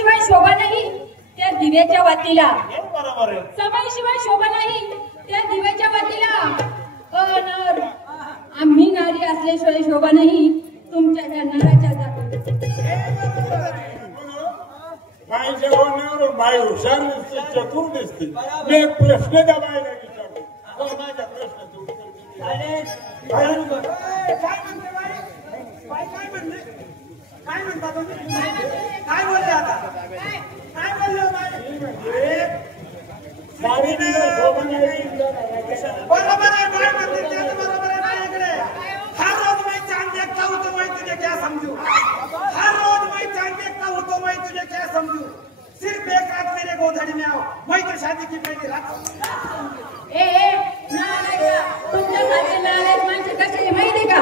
समयशिवाय शोभा नाही त्या दिव्याच्या वातीला. बरोबर आहे. समयशिवाय शोभा नाही त्या दिव्याच्या वातीला. नर आम्ही नारी असल्याशिवाय शोभा नाही तुमच्या त्या नराच्या जाती. बाईच्या होण्यावर बाई हुशार दिसते, चतुर दिसते. मी एक प्रश्न त्या बाईला विचारतो, माझ्या प्रश्नाचं उत्तर दे. काय म्हणते बाई? काय म्हणले? काय म्हणता तुम्ही? काय बोलले आता? काय बोलले बाई? बाईने शोभा नाही. बरोबर आहे, बाई म्हणते त्याचं बरोबर आहे माझ्याकडे. हर रोज मैं चांद देखता हूं तो मैं तुझे क्या समझूं. हर रोज मैं चांद देखता हूं तो मैं तुझे क्या समझूं. सिर्फ एक रात मेरे गोधड़ी में आओ, मैं तो शादी की पहली रात. तुमच्यासारखे नालायक माणसं कसे माहिती का?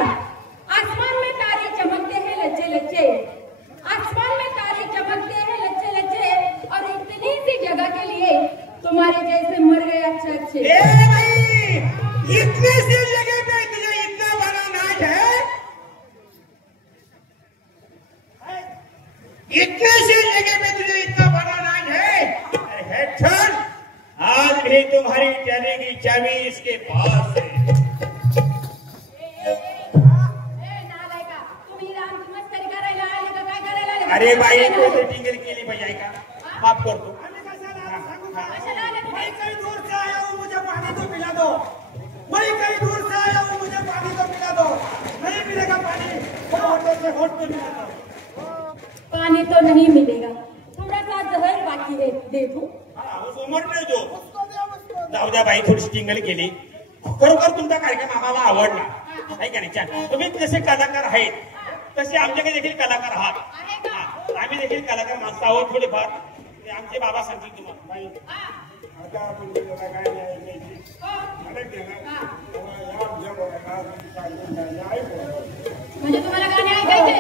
आसमान में तारे चमकते हैं लच्चे लच्चे. आसमान में तारे चमकते हैं लच्चे लच्चे और इतनी सी जगह के लिए तुम्हारे जैसे मर गए अच्छे अच्छे. इतनी सी जगह पे तुझे इतना बड़ा नाच है. इतनी सी जगह पे तुझे इतना बड़ा नाच है. हेडसर, आज भी तुम्हारी जाने की चाबी इसके पास है. नालायका, तुम्ही रामची मस्करी करायला आले का काय करायला आले? अरे बाई टिंगल केली पाहिजे का? माफ करतो. मैं कहीं दूर से आया हूँ, मुझे पानी तो पिला दो. मैं कहीं दूर से आया हूँ, मुझे पानी तो पिला दो. नहीं मिलेगा पानी तो होटल से होट पे मिला दो. पानी तो नहीं मिलेगा, थोड़ा सा जहर बाकी है, दे दूं? समोर नाही दो. जाऊ द्या बाई, थोडीशी टिंगल केली. खरोखर तुमचा कार्यक्रम आम्हाला आवडला आहे का नाही? छान. तुम्ही जसे कलाकार आहेत तसे आमच्याकडे देखील कलाकार आहात. आम्ही देखील कलाकार माणसं आहोत थोडेफार. ते आमचे बाबा सांगतील तुम्हाला. आता आपण त्याला काय न्याय द्यायची? मला देणार. या आमच्या बोलायला म्हणजे तुम्हाला गाणे ऐकायचे,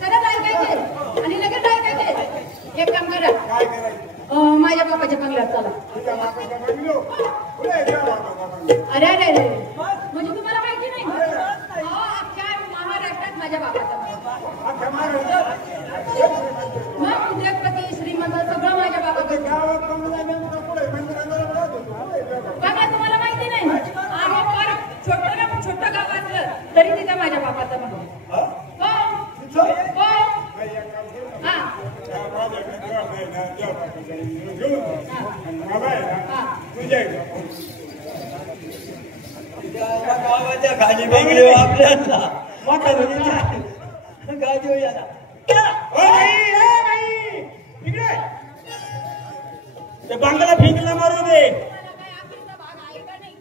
खरंच ऐकायचे आणि लगेच ऐकायचे. एक काम करा, काय करायचं? माझ्या बापाच्या बंगल्यात चला. तुझ्या बापाचा बंगलो? कुठे त्या बापाचा बंगलो? अरे अरे अरे, म्हणजे तुम्हाला माहिती नाही? अख्ख्या महाराष्ट्रात माझ्या बापाचा बंगला. अख्ख्या महाराष्ट्रात? मग उद्योगपती श्रीमंत सगळं माझ्या बापाकडे. गावात बंगला नेमका कुठे? मंदिराला राहत होतो. बघा, तुम्हाला माहिती नाही? आहे फार छोटं गाव असलं तरी तिथं माझ्या बापाचा बंगला. हो हो. हा. माझ्या मित्राला आहे ना, त्या बापाचा घेऊन आणि मला आहे ना तुझ्या गावाच्या खाली बंगले आपल्याला मोठा गाजो याला. इकडे ते बांगला फेकला मारू दे. तुम्हाला काय आखरीचा भाग आहे का नाही?